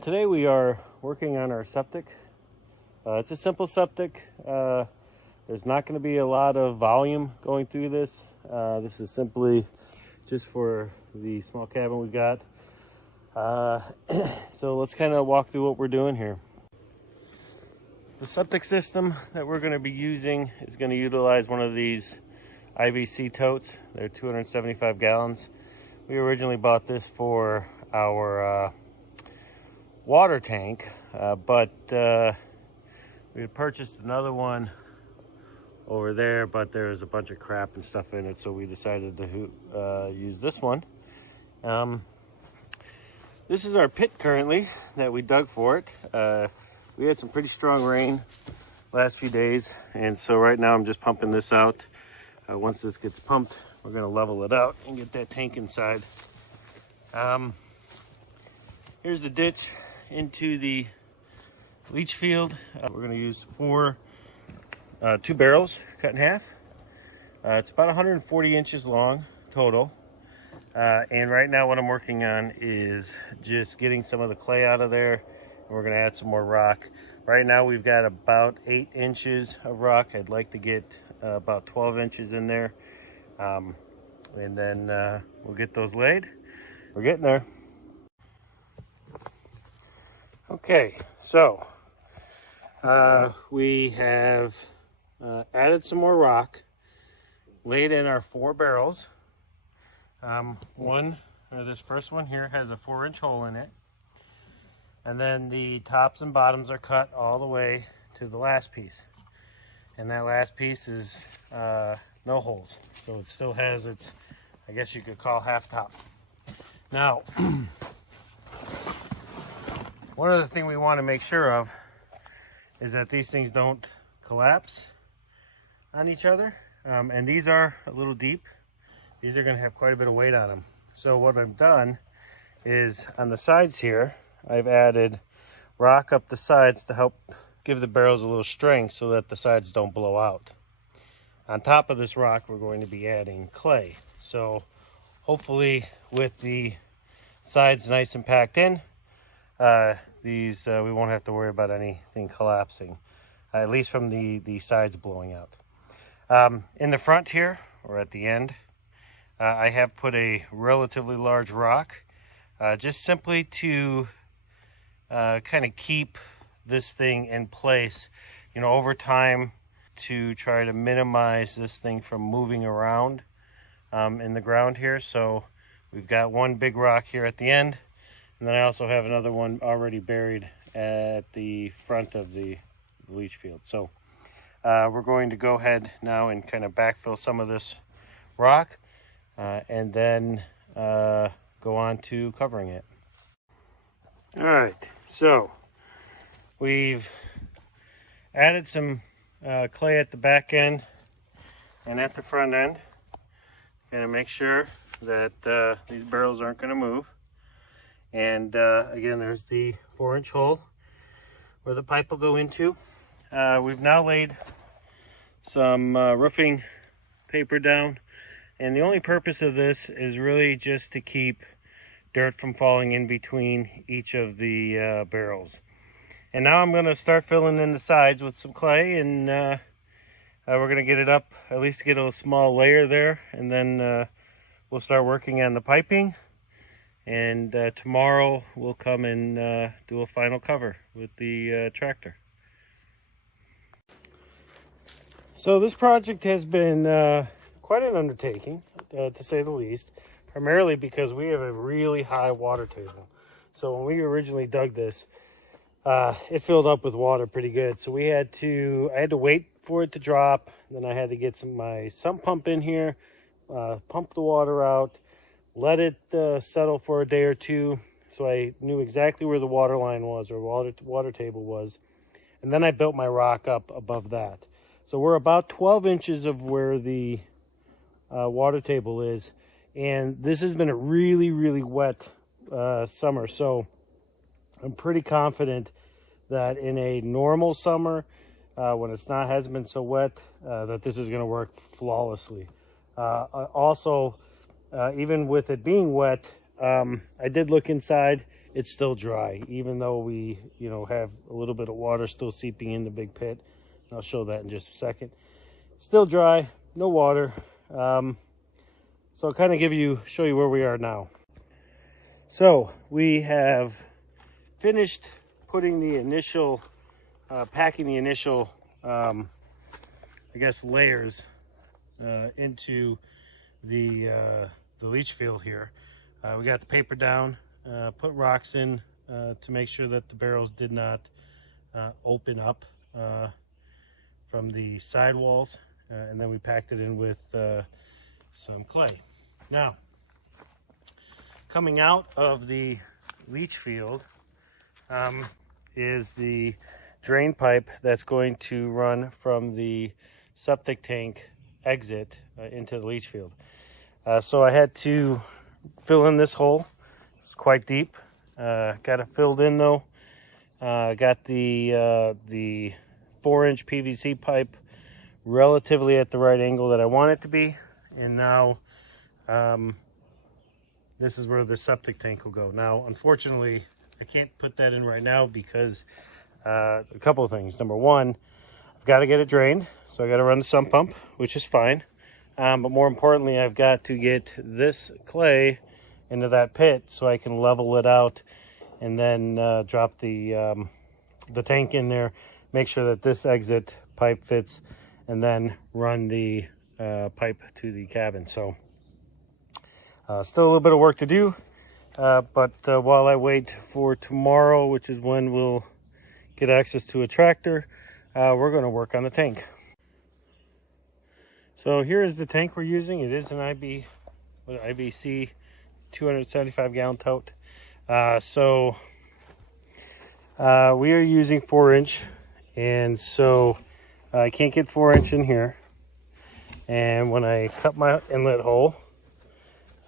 Today we are working on our septic. It's a simple septic. There's not going to be a lot of volume going through this. This is simply just for the small cabin we got. So let's kind of walk through what we're doing here. The septic system that we're going to be using is going to utilize one of these IBC totes. They're 275 gallons. We originally bought this for our water tank, but we had purchased another one over there, but there's a bunch of crap and stuff in it, so we decided to use this one. This is our pit currently that we dug for it. We had some pretty strong rain last few days, and so right now I'm just pumping this out. Once this gets pumped, we're going to level it out and get that tank inside. Here's the ditch into the leach field. We're going to use two barrels cut in half. It's about 140 inches long total. And right now what I'm working on is just getting some of the clay out of there. And we're going to add some more rock. Right now we've got about 8 inches of rock. I'd like to get about 12 inches in there. And then we'll get those laid. We're getting there. Okay, so we have added some more rock, laid in our 4 barrels. This first one here has a 4-inch hole in it. And then the tops and bottoms are cut all the way to the last piece. And that last piece is no holes. So it still has its, I guess you could call, half top. Now, one other thing we want to make sure of is that these things don't collapse on each other. And these are a little deep. These are going to have quite a bit of weight on them. So what I've done is on the sides here, I've added rock up the sides to help give the barrels a little strength so that the sides don't blow out. On top of this rock, we're going to be adding clay. So hopefully with the sides nice and packed in, we won't have to worry about anything collapsing, at least from the sides blowing out. In the front here, or at the end, I have put a relatively large rock, just simply to kind of keep this thing in place, over time, to try to minimize this thing from moving around in the ground here. So we've got one big rock here at the end, and then I also have another one already buried at the front of the leach field. So we're going to go ahead now and kind of backfill some of this rock and then go on to covering it. All right, so we've added some clay at the back end and at the front end. Gonna make sure that these barrels aren't gonna move. And again, there's the 4-inch hole where the pipe will go into. We've now laid some roofing paper down, and the only purpose of this is really just to keep dirt from falling in between each of the barrels. And now I'm going to start filling in the sides with some clay, and we're going to get it up, at least get a small layer there, and then we'll start working on the piping. And tomorrow we'll come and do a final cover with the tractor. So this project has been quite an undertaking, to say the least, primarily because we have a really high water table. So when we originally dug this, it filled up with water pretty good. So I had to wait for it to drop. Then I had to get my sump pump in here, pump the water out, let it settle for a day or two, so I knew exactly where the water line was, or water table was. And then I built my rock up above that. So we're about 12 inches of where the water table is. And this has been a really, really wet summer. So I'm pretty confident that in a normal summer, when hasn't been so wet, that this is going to work flawlessly. Also, even with it being wet, I did look inside it's still dry, even though we, you know, have a little bit of water still seeping in the big pit. I'll show that in just a second. Still dry, no water. So I'll kind of show you where we are now. So we have finished putting the initial, packing the initial, I guess, layers into the leach field here. We got the paper down, put rocks in to make sure that the barrels did not open up from the sidewalls, and then we packed it in with some clay. Now, coming out of the leach field is the drain pipe that's going to run from the septic tank exit into the leach field. So I had to fill in this hole. It's quite deep. Got it filled in though. Got the 4-inch PVC pipe relatively at the right angle that I want it to be. And now this is where the septic tank will go. Now, unfortunately, I can't put that in right now because a couple of things. Number one, I've got to get it drained. So I got to run the sump pump, which is fine. But more importantly, I've got to get this clay into that pit so I can level it out and then drop the tank in there, make sure that this exit pipe fits, and then run the pipe to the cabin. So still a little bit of work to do, but while I wait for tomorrow, which is when we'll get access to a tractor, we're going to work on the tank. So here is the tank we're using. It is an IBC 275 gallon tote. So we are using 4-inch, and so I can't get 4-inch in here. And when I cut my inlet hole,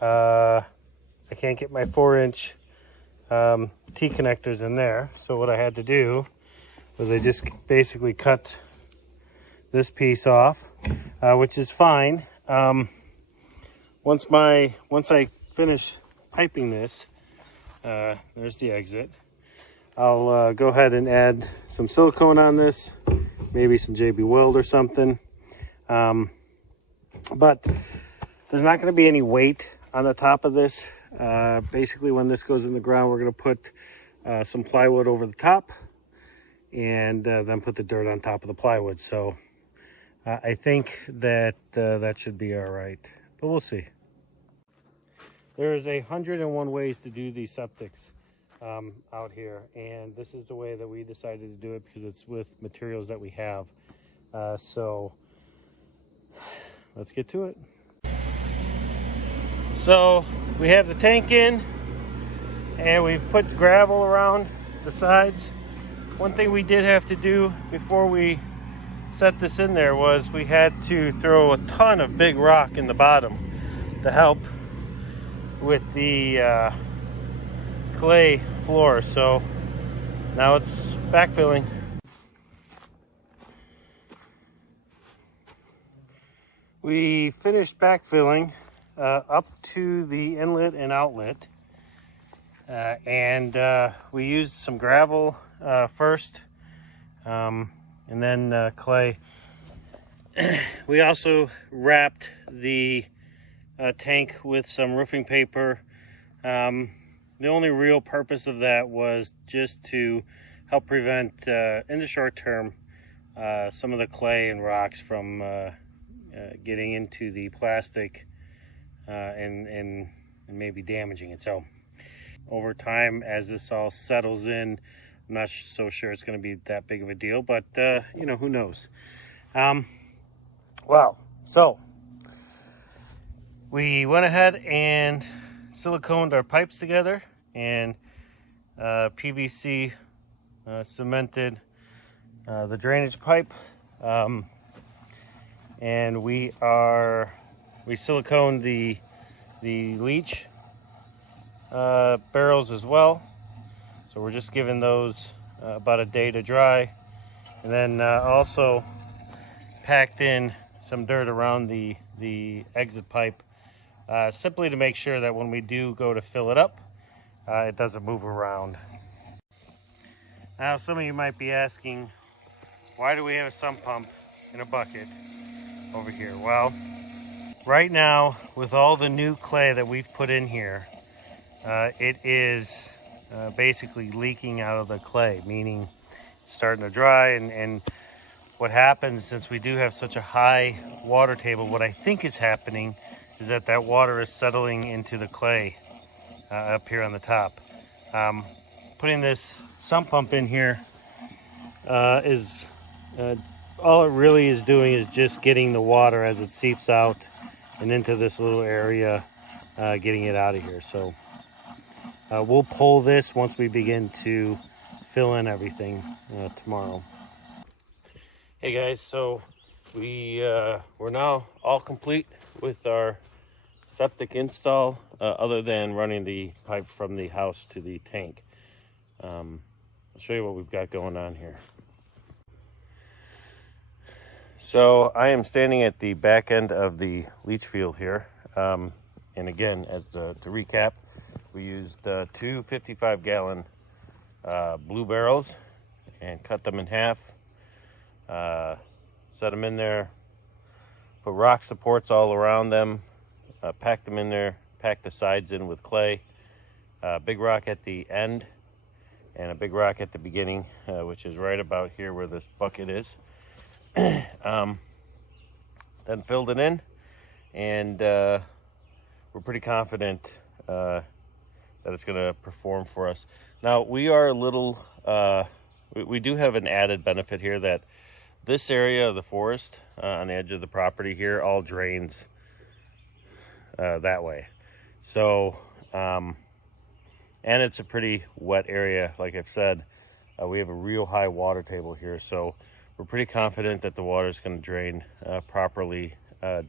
I can't get my 4-inch T-connectors in there. So what I had to do was I just basically cut this piece off, which is fine. Once I finish piping this, there's the exit. I'll go ahead and add some silicone on this, maybe some JB Weld or something. But there's not going to be any weight on the top of this. Basically, when this goes in the ground, we're going to put some plywood over the top, and then put the dirt on top of the plywood. So I think that that should be all right, but we'll see. There's 101 ways to do these septics out here, and this is the way that we decided to do it because it's with materials that we have. So let's get to it. So we have the tank in, and we've put gravel around the sides. One thing we did have to do before we set this in there was we had to throw a ton of big rock in the bottom to help with the clay floor. So now it's backfilling. We finished backfilling up to the inlet and outlet, and we used some gravel first, and then clay. We also wrapped the tank with some roofing paper. The only real purpose of that was just to help prevent, in the short term, some of the clay and rocks from getting into the plastic and maybe damaging it. So over time, as this all settles in, I'm not so sure it's going to be that big of a deal, but you know, who knows. Well, so we went ahead and siliconed our pipes together and PVC cemented the drainage pipe, and we siliconed the leach barrels as well. So we're just giving those about a day to dry, and then also packed in some dirt around the exit pipe, simply to make sure that when we do go to fill it up, it doesn't move around. Now, some of you might be asking, why do we have a sump pump in a bucket over here? Well, right now, with all the new clay that we've put in here, it is basically leaking out of the clay, meaning it's starting to dry. And what happens, since we do have such a high water table, what I think is happening is that water is settling into the clay up here on the top. Putting this sump pump in here is all it really is doing is just getting the water as it seeps out and into this little area, getting it out of here. So we'll pull this once we begin to fill in everything tomorrow. Hey guys, so we're now all complete with our septic install, other than running the pipe from the house to the tank. I'll show you what we've got going on here. So I am standing at the back end of the leach field here. And again, to recap, we used two 55-gallon blue barrels and cut them in half. Set them in there, put rock supports all around them, packed them in there, packed the sides in with clay, big rock at the end, and a big rock at the beginning, which is right about here where this bucket is. Then filled it in, and we're pretty confident that it's going to perform for us. Now, we are a little, we do have an added benefit here that this area of the forest on the edge of the property here all drains that way. So, and it's a pretty wet area. Like I've said, we have a real high water table here. So we're pretty confident that the water is going to drain properly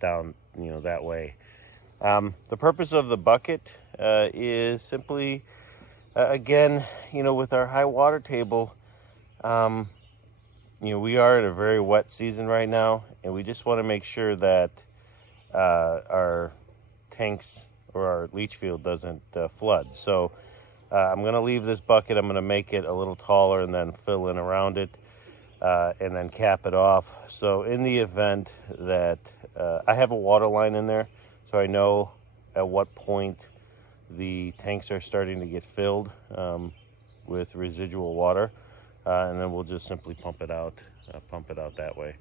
down, that way. The purpose of the bucket is simply, again, with our high water table, we are in a very wet season right now, and we just want to make sure that our tanks or our leach field doesn't flood. So I'm going to leave this bucket. I'm going to make it a little taller and then fill in around it, and then cap it off. So in the event that I have a water line in there, so I know at what point the tanks are starting to get filled with residual water. And then we'll just simply pump it out that way.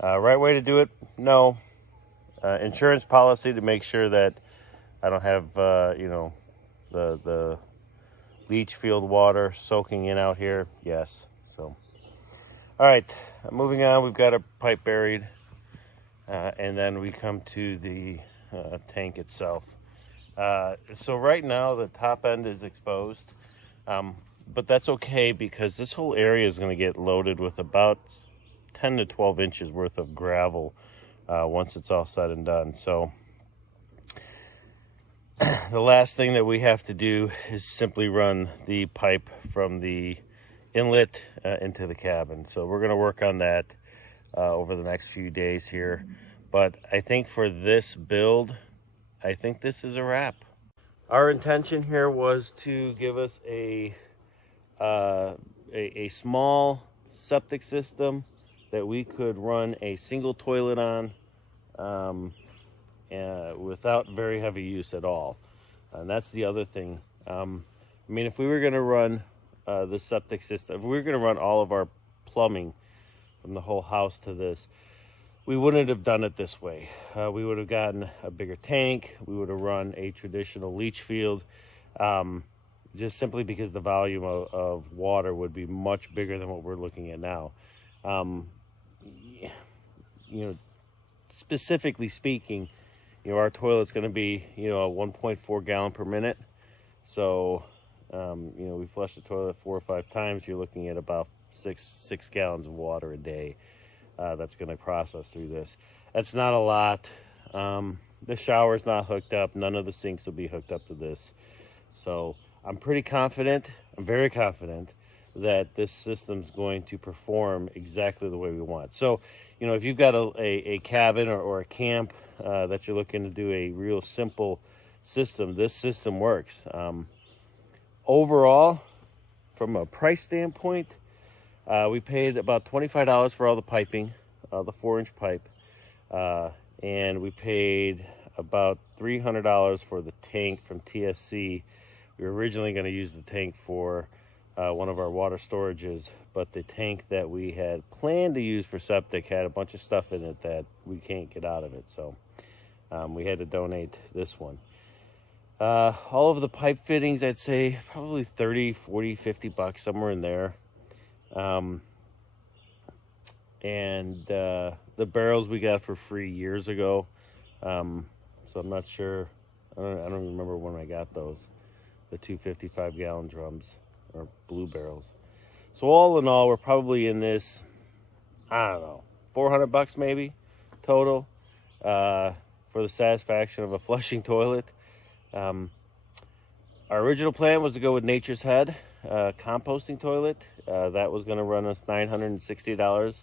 Right way to do it? No. Insurance policy to make sure that I don't have, the leach field water soaking in out here. Yes. So, all right, moving on. We've got a pipe buried, and then we come to the tank itself. So right now the top end is exposed. But that's okay, because this whole area is going to get loaded with about 10 to 12 inches worth of gravel once it's all said and done. So the last thing that we have to do is simply run the pipe from the inlet into the cabin. So we're going to work on that over the next few days here. But I think for this build, I think this is a wrap. Our intention here was to give us a small septic system that we could run a single toilet on without very heavy use at all. And that's the other thing. If we were going to run the septic system, if we were going to run all of our plumbing from the whole house to this, we wouldn't have done it this way. We would have gotten a bigger tank. We would have run a traditional leach field. Just simply because the volume of water would be much bigger than what we're looking at now. Specifically speaking, our toilet's going to be, a 1.4 gallon per minute. So, we flush the toilet 4 or 5 times. You're looking at about six gallons of water a day. That's going to process through this. That's not a lot. The shower's not hooked up. None of the sinks will be hooked up to this. So I'm pretty confident, I'm very confident that this system's going to perform exactly the way we want. So, if you've got a cabin or a camp that you're looking to do a real simple system, this system works. overall, from a price standpoint, we paid about $25 for all the piping, the 4-inch pipe, and we paid about $300 for the tank from TSC. We were originally going to use the tank for one of our water storages, but the tank that we had planned to use for septic had a bunch of stuff in it that we can't get out of it, so we had to donate this one. All of the pipe fittings, I'd say probably 30, 40, 50 bucks, somewhere in there. And the barrels we got for free years ago. So I'm not sure. I don't remember when I got those. The 255-gallon drums or blue barrels. So all in all, we're probably in this, I don't know, 400 bucks maybe total for the satisfaction of a flushing toilet. Our original plan was to go with Nature's Head composting toilet. That was going to run us $960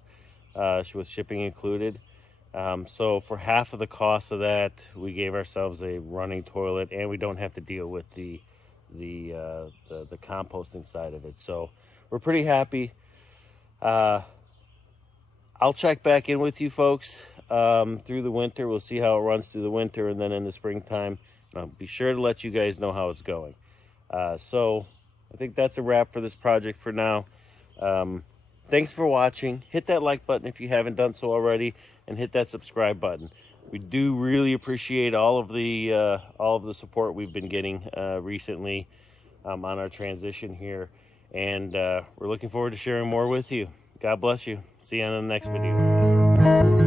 with shipping included. So for half of the cost of that, we gave ourselves a running toilet, and we don't have to deal with the composting side of it. So we're pretty happy. I'll check back in with you folks through the winter. We'll see how it runs through the winter, and then in the springtime, I'll be sure to let you guys know how it's going. So I think that's a wrap for this project for now. Thanks for watching. Hit that like button if you haven't done so already, and hit that subscribe button. We do really appreciate all of the support we've been getting recently on our transition here, and we're looking forward to sharing more with you. God bless you. See you on the next video.